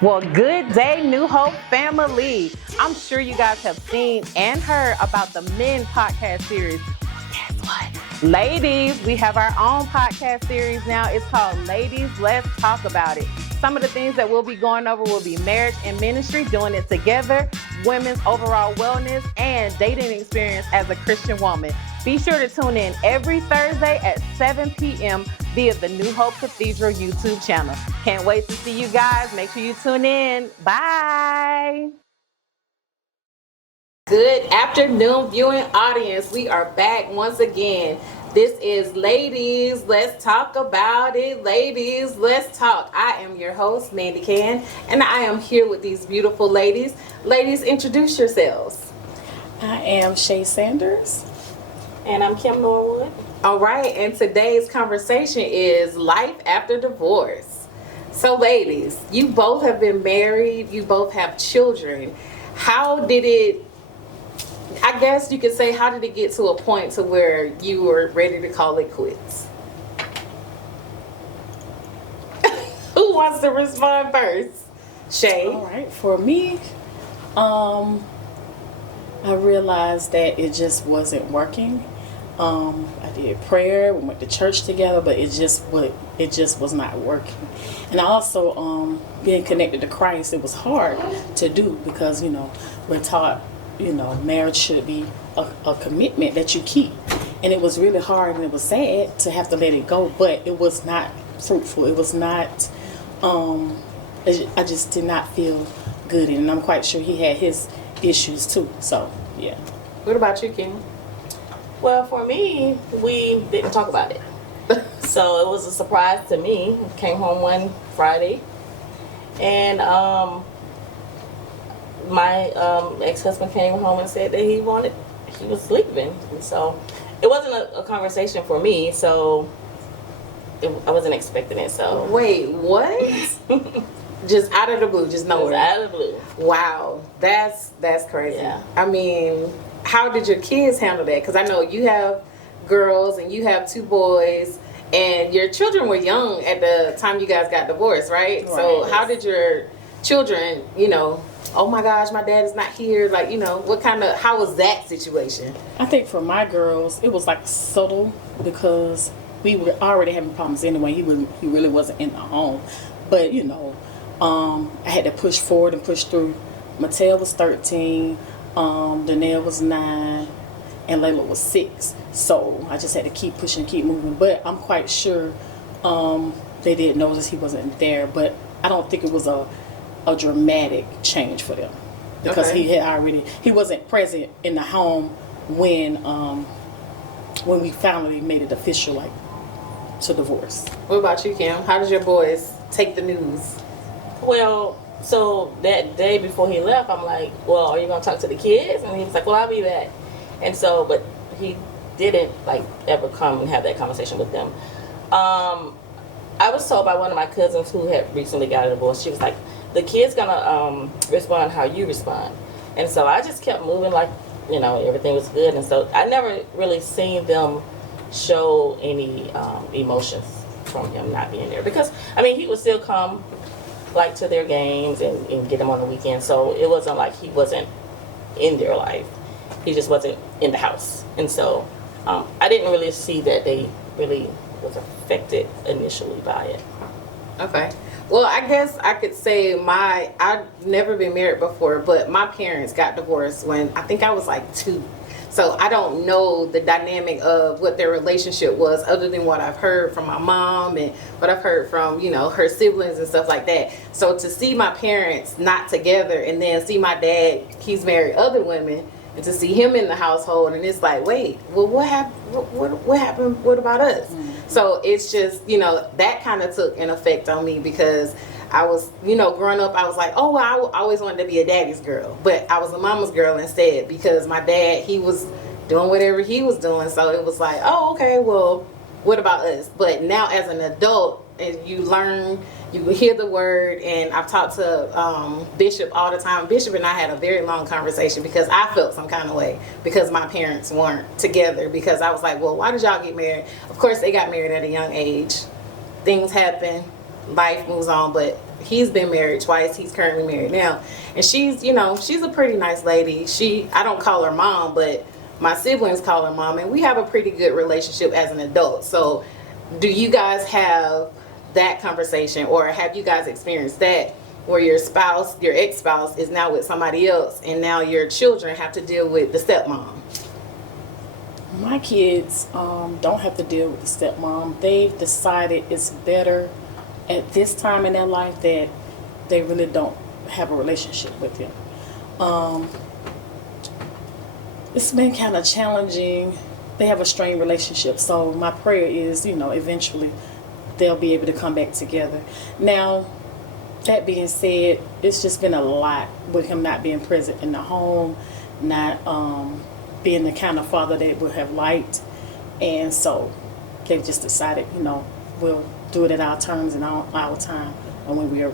Well, good day, New Hope family. I'm sure you guys have seen and heard about the Men podcast series. Guess what? Ladies, we have our own podcast series now. It's called Ladies, Let's Talk About It. Some of the things that we'll be going over will be marriage and ministry, doing it together, women's overall wellness, and dating experience as a Christian woman. Be sure to tune in every Thursday at 7 p.m. via the New Hope Cathedral YouTube channel. Can't wait to see you guys. Make sure you tune in. Bye. Good afternoon, viewing audience. We are back once again. This is Ladies, Let's Talk About It. Ladies, let's talk. I am your host, Mandy Can, and I am here with these beautiful ladies. Ladies, introduce yourselves. I am Shay Sanders. And I'm Kim Norwood. All right, and today's conversation is life after divorce. So ladies, you both have been married, you both have children. How did it, I guess you could say, how did it get to a point to where you were ready to call it quits? Who wants to respond first? Shay? All right, for me, I realized that it just wasn't working. I did prayer, we went to church together, but it just was not working. And also, being connected to Christ, it was hard to do because, we're taught, marriage should be a commitment that you keep. And it was really hard and it was sad to have to let it go, but it was not fruitful. It was not, I just did not feel good. And I'm quite sure he had his issues too. So, yeah. What about you, Kim? Well, for me, we didn't talk about it. So it was a surprise to me. Came home one Friday, and my ex-husband came home and said that he was leaving. And so it wasn't a conversation for me, so I wasn't expecting it. So Wait, what? Just out of the blue, just nowhere. out of the blue. Wow, that's crazy. Yeah. I mean, how did your kids handle that? Because I know you have girls and you have two boys, and your children were young at the time you guys got divorced, right? So how did your children, oh my gosh, my dad is not here, like, how was that situation? I think for my girls, it was like subtle because we were already having problems anyway. He really wasn't in the home. But, I had to push forward and push through. Mattel was 13. Danielle was 9 and Layla was 6, so I just had to keep pushing, keep moving. But I'm quite sure they did notice he wasn't there, but I don't think it was a dramatic change for them because he wasn't present in the home when we finally made it official, like, to divorce. What about you, Kim? How did your boys take the news? Well, so that day before he left, I'm like, well, are you going to talk to the kids? And he was like, well, I'll be back. And so, but he didn't, ever come and have that conversation with them. I was told by one of my cousins who had recently got a divorce, she was like, the kid's going to respond how you respond. And so I just kept moving like, everything was good. And so I never really seen them show any emotions from him not being there. Because, he would still come to their games and get them on the weekend. So it wasn't like he wasn't in their life. He just wasn't in the house. And so I didn't really see that they really was affected initially by it. Okay. Well, I guess I could say I've never been married before, but my parents got divorced when I think I was like 2. So I don't know the dynamic of what their relationship was other than what I've heard from my mom and what I've heard from, her siblings and stuff like that. So to see my parents not together and then see my dad, he's married other women, and to see him in the household, and it's like, wait, well, what happened? What happened? What about us? Mm-hmm. So it's just, that kind of took an effect on me because I was, growing up, I was like, oh, well, I always wanted to be a daddy's girl. But I was a mama's girl instead because my dad, he was doing whatever he was doing. So it was like, oh, okay, well, what about us? But now as an adult, and you learn, you hear the word, and I've talked to Bishop all the time. Bishop and I had a very long conversation because I felt some kind of way because my parents weren't together, because I was like, well, why did y'all get married? Of course, they got married at a young age. Things happen. Life moves on, but he's been married twice. He's currently married now, and she's she's a pretty nice lady. I don't call her mom, but my siblings call her mom, and we have a pretty good relationship as an adult. So, do you guys have that conversation, or have you guys experienced that where your ex-spouse is now with somebody else, and now your children have to deal with the stepmom? My kids don't have to deal with the stepmom. They've decided it's better at this time in their life that they really don't have a relationship with him. It's been kind of challenging. They have a strained relationship, so my prayer is, eventually they'll be able to come back together. Now, that being said, it's just been a lot with him not being present in the home, not being the kind of father they would have liked, and so they've just decided, we'll do it at our terms and our time, and when we're,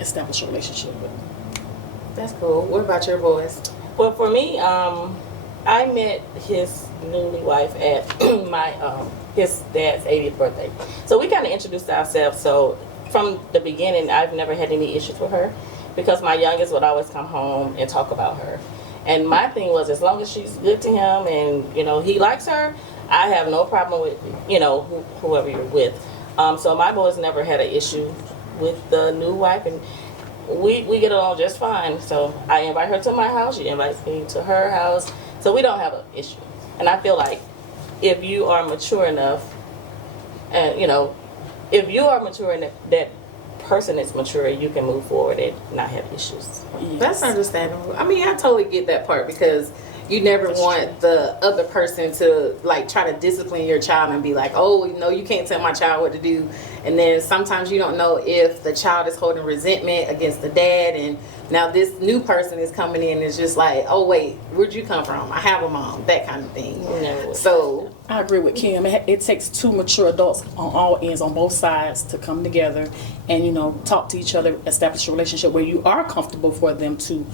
establish a relationship with them. That's cool. What about your boys? Well, for me, I met his newly wife at his dad's 80th birthday. So we kind of introduced ourselves. So from the beginning, I've never had any issues with her because my youngest would always come home and talk about her. And my thing was, as long as she's good to him and, he likes her, I have no problem with, whoever you're with. So my boys never had an issue with the new wife, and we get along just fine. So I invite her to my house, she invites me to her house, so we don't have an issue. And I feel like if you are mature enough, and if you are mature and that person is mature, you can move forward and not have issues. Yes. That's understandable. I mean, I totally get that part, because you never want the other person to try to discipline your child and be like, oh, no, you can't tell my child what to do. And then sometimes you don't know if the child is holding resentment against the dad, and now this new person is coming in and is just like, oh, wait, where'd you come from? I have a mom, that kind of thing. No. So I agree with Kim. It takes two mature adults on all ends, on both sides, to come together and, talk to each other, establish a relationship where you are comfortable for them to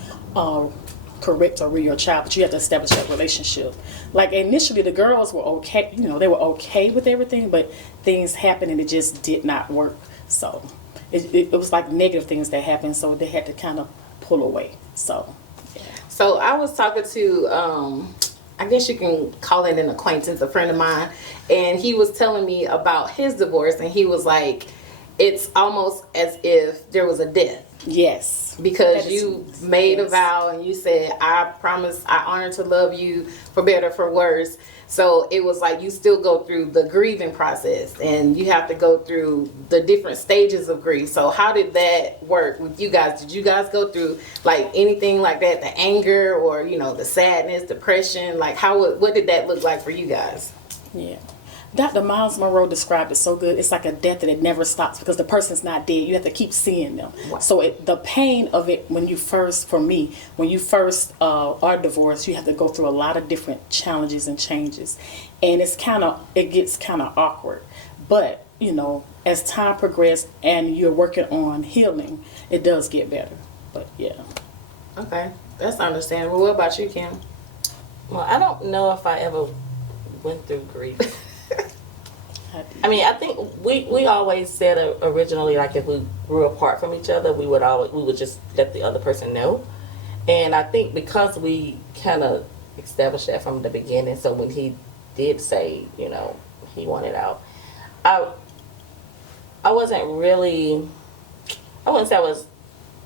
correct or rear your child, but you have to establish that relationship. Like initially the girls were okay, they were okay with everything, but things happened and it just did not work. So it was like negative things that happened, so they had to kind of pull away. So yeah. So I was talking to, I guess you can call it an acquaintance, a friend of mine, and he was telling me about his divorce, and he was like, it's almost as if there was a death. Yes. Because you made a vow and you said, I promise, I honor to love you for better, for worse. So it was like you still go through the grieving process, and you have to go through the different stages of grief. So how did that work with you guys? Did you guys go through anything like that, the anger or, the sadness, depression? What did that look like for you guys? Yeah. Dr. Miles Monroe described it so good. It's like a death that it never stops because the person's not dead. You have to keep seeing them. Wow. So the pain of it when you first are divorced, you have to go through a lot of different challenges and changes. And it gets kind of awkward. But, as time progresses and you're working on healing, it does get better. But yeah. Okay. That's understandable. What about you, Kim? Well, I don't know if I ever went through grief. I mean, I think we always said originally, if we grew apart from each other, we would just let the other person know. And I think because we kind of established that from the beginning, so when he did say, he wanted out, I wasn't really, I wouldn't say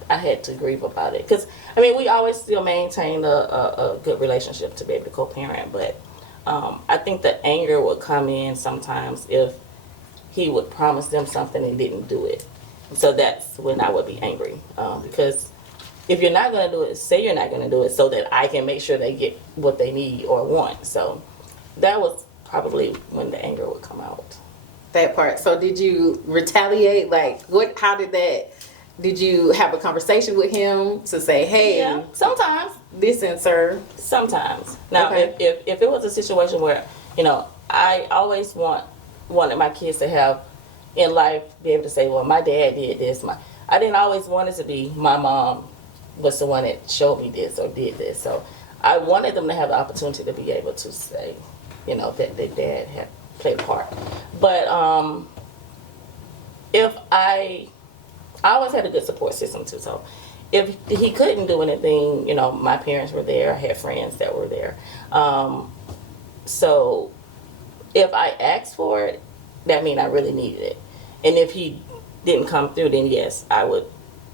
I had to grieve about it. Because, we always still maintained a good relationship to be able to co-parent, but I think the anger would come in sometimes if he would promise them something and didn't do it. So that's when I would be angry. Because if you're not going to do it, say you're not going to do it so that I can make sure they get what they need or want. So that was probably when the anger would come out. That part. So did you retaliate? How did that, did you have a conversation with him to say, hey, yeah, sometimes. Listen, sir. Sometimes. Now, okay. if it was a situation where, I always wanted my kids to have in life, be able to say, well, my dad did this. I didn't always want it to be my mom was the one that showed me this or did this. So I wanted them to have the opportunity to be able to say, that their dad had played a part. But if I I always had a good support system too. So if he couldn't do anything, you know, my parents were there. I had friends that were there. So if I asked for it, that means I really needed it. And if he didn't come through, then yes, I would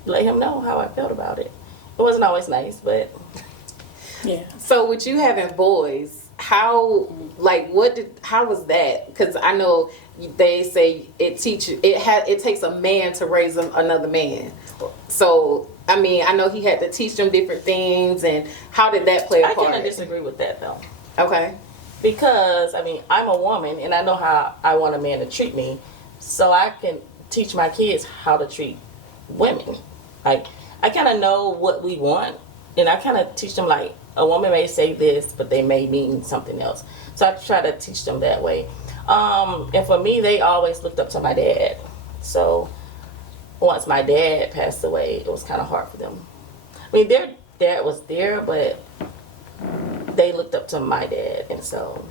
let him know how I felt about it. It wasn't always nice, but Yeah. So with you having boys, how was that? Because I know they say it takes a man to raise another man. So I mean, I know he had to teach them different things, and how did that play a part? I kind of disagree with that though. Okay. Because I mean, I'm a woman, and I know how I want a man to treat me, so I can teach my kids how to treat women. Like, I kind of know what we want, and I kind of teach them, like, a woman may say this, but they may mean something else. So I try to teach them that way. And for me, they always looked up to my dad. So once my dad passed away, it was kind of hard for them. I mean, their dad was there, but they looked up to my dad, and so.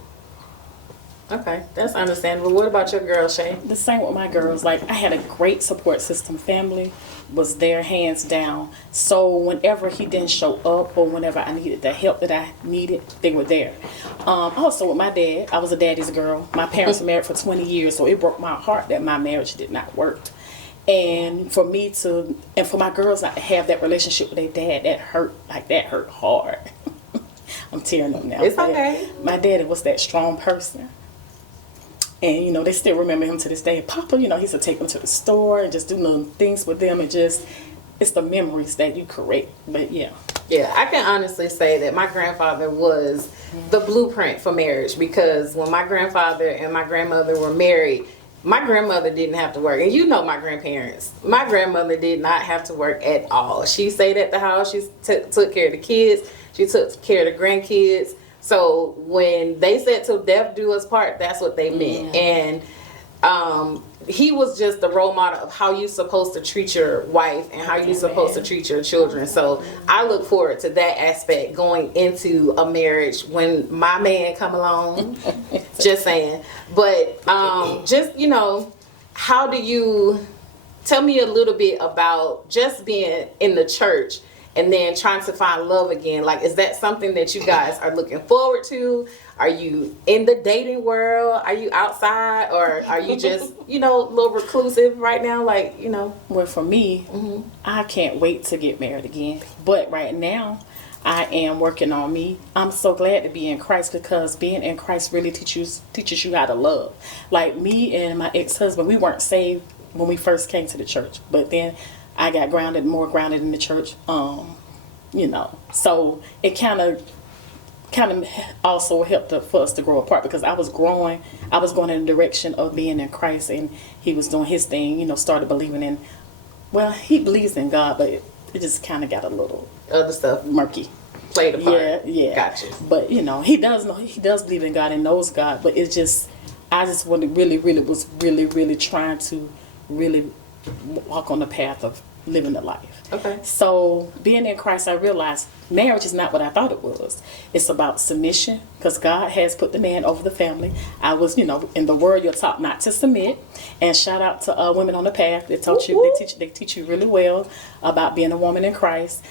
Okay, that's understandable. What about your girl, Shay? The same with my girls. Like, I had a great support system. Family was there, hands down. So whenever he didn't show up, or whenever I needed the help that I needed, they were there. Also with my dad, I was a daddy's girl. My parents were married for 20 years, so it broke my heart that my marriage did not work. And for my girls not to have that relationship with their dad, that hurt hard. I'm tearing up now. It's okay. My daddy was that strong person. And, you know, they still remember him to this day. Papa, you know, he used to take them to the store and just do little things with them. And just, it's the memories that you create. But, yeah. Yeah, I can honestly say that my grandfather was the blueprint for marriage, because when my grandfather and my grandmother were married, my grandmother didn't have to work. And you know my grandparents. My grandmother did not have to work at all. She stayed at the house. She took care of the kids. She took care of the grandkids. So when they said till death do us part, that's what they meant. And he was just the role model of how you're supposed to treat your wife and how you're supposed to treat your children. So I look forward to that aspect going into a marriage when my man come along. Just saying. But just, you know, how do you tell me a little bit about just being in the church and then trying to find love again? Like, is that something that you guys are looking forward to? Are you in the dating world? Are you outside? Or are you just, you know, a little reclusive right now? Like, you know. Well, for me, I can't wait to get married again. But right now, I am working on me. I'm so glad to be in Christ, because being in Christ really teaches you how to love. Like, me and my ex-husband, we weren't saved when we first came to the church. But then I got more grounded in the church, you know. So it kind of also helped for us to grow apart, because I was going in the direction of being in Christ, and he was doing his thing, you know, started believing in, well, he believes in God, but it just kind of got a little other stuff murky. Played a part. Yeah. Gotcha. But, you know, he does believe in God and knows God, but it's just, I just was really trying to really walk on the path of living the life. Okay. So being in Christ, I realized marriage is not what I thought it was. It's about submission, because God has put the man over the family. I was, you know, in the word you're taught not to submit. And shout out to Women on the Path. They teach you really well about being a woman in Christ.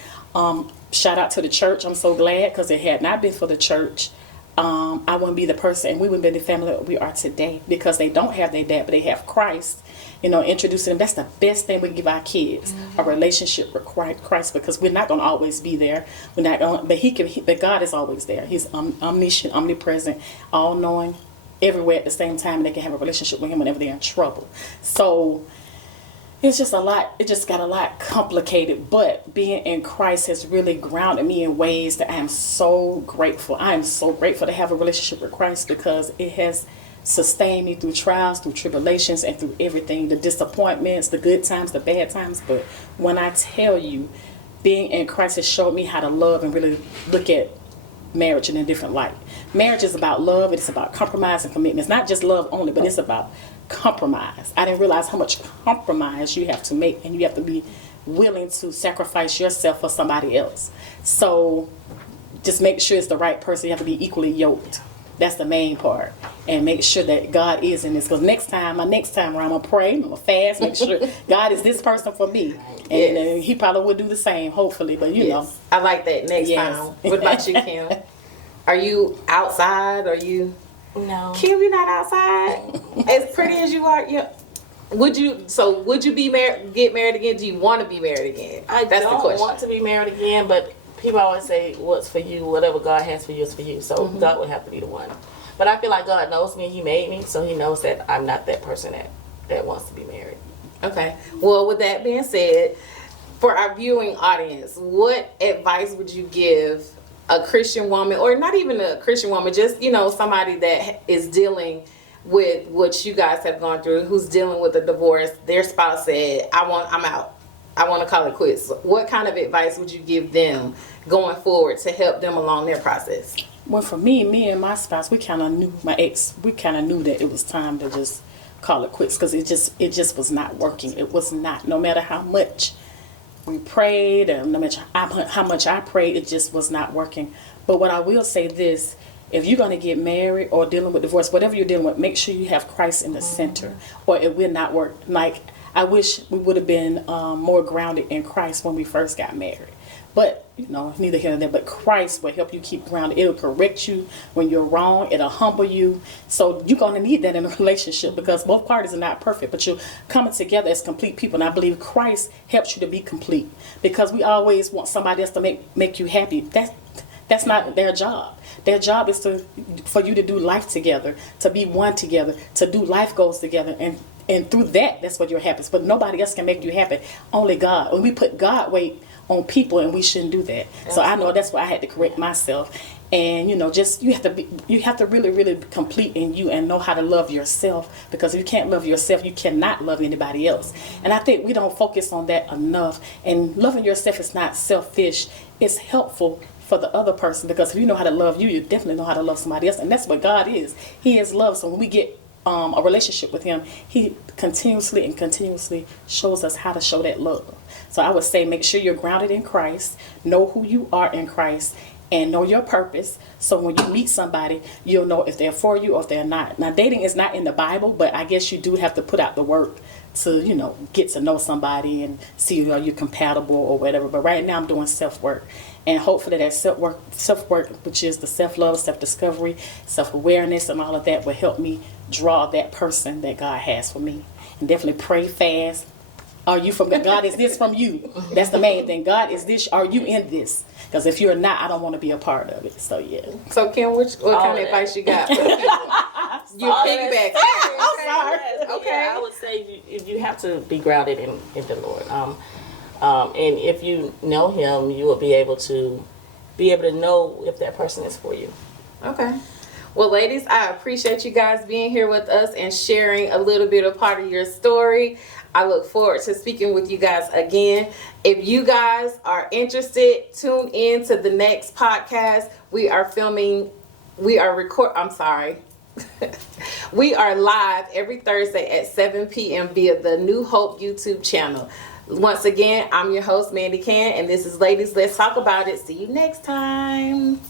Shout out to the church. I'm so glad, because it had not been for the church, I wouldn't be the person, and we wouldn't be the family that we are today, because they don't have their dad, but they have Christ. You know, introducing them. That's the best thing we give our kids, a relationship with Christ, because we're not going to always be there. We're not going, but God is always there. He's omniscient, omnipresent, all-knowing, everywhere at the same time, and they can have a relationship with him whenever they're in trouble. So it's just a lot. It just got a lot complicated, but being in Christ has really grounded me in ways that I am so grateful. I am so grateful to have a relationship with Christ, because it has sustain me through trials, through tribulations, and through everything, the disappointments, the good times, the bad times. But when I tell you, being in Christ has showed me how to love and really look at marriage in a different light. Marriage is about love. It's about compromise and commitment. It's not just love only, but it's about compromise. I didn't realize how much compromise you have to make, and you have to be willing to sacrifice yourself for somebody else. So just make sure it's the right person. You have to be equally yoked. That's the main part. and make sure that God is in this. Because next time around, I'm going to pray, I'm going to fast, make sure God is this person for me. And he probably would do the same, hopefully. But, you know. I like that next time. What about you, Kim? Are you outside? Are you... No. Kim, you're not outside? As pretty as you are, Would you be married, get married again? Do you want to be married again? That's the question. I don't want to be married again, but people always say, what's for you, whatever God has for you is for you. So God would have to be the one. But I feel like God knows me. He made me, so he knows that I'm not that person that wants to be married. Okay. Well, with that being said, for our viewing audience, what advice would you give a Christian woman, or not even a Christian woman, just, somebody that is dealing with what you guys have gone through, who's dealing with a divorce, their spouse said, I'm out. I want to call it quits. What kind of advice would you give them going forward to help them along their process? Well, for me and my spouse, we kind of knew, my ex, we kind of knew that it was time to just call it quits, because it just was not working. It was not, no matter how much we prayed, and no matter how much I prayed, it just was not working. But what I will say this, if you're going to get married or dealing with divorce, whatever you're dealing with, make sure you have Christ in the center, or it will not work. Like, I wish we would have been more grounded in Christ when we first got married. But, neither here nor there. But Christ will help you keep grounded. It'll correct you when you're wrong. It'll humble you. So you're going to need that in a relationship, because both parties are not perfect. But you're coming together as complete people. And I believe Christ helps you to be complete. Because we always want somebody else to make you happy. That's not their job. Their job is for you to do life together, to be one together, to do life goals together. And through that's what you're happy. But nobody else can make you happy. Only God. When we put God weight on people, and we shouldn't do that. So I know that's why I had to correct myself. And you have to really, really be complete in you and know how to love yourself, because if you can't love yourself, you cannot love anybody else. And I think we don't focus on that enough. And loving yourself is not selfish. It's helpful for the other person, because if you know how to love you definitely know how to love somebody else. And that's what God is. He is love. So when we get a relationship with him, he continuously shows us how to show that love. So I would say, make sure you're grounded in Christ, know who you are in Christ, and know your purpose. So when you meet somebody, you'll know if they're for you or if they're not. Now, dating is not in the Bible, but I guess you do have to put out the work to, get to know somebody and see are you compatible or whatever. But right now I'm doing self-work. And hopefully that self-work, which is the self-love, self-discovery, self-awareness, and all of that, will help me draw that person that God has for me. And definitely pray fast. Are you from God? Is this from you? That's the main thing. God, is this? Are you in this? Because if you're not, I don't want to be a part of it. So yeah. So Kim, what kind of advice you got for people? You piggyback. I'm sorry. Okay. Yeah, I would say you have to be grounded in the Lord. And if you know Him, you will be able to know if that person is for you. Okay. Well, ladies, I appreciate you guys being here with us and sharing a little bit of part of your story. I look forward to speaking with you guys again. If you guys are interested, tune in to the next podcast. We are live every Thursday at 7 p.m. via the New Hope YouTube channel. Once again, I'm your host, Mandy Can, and this is Ladies Let's Talk About It. See you next time.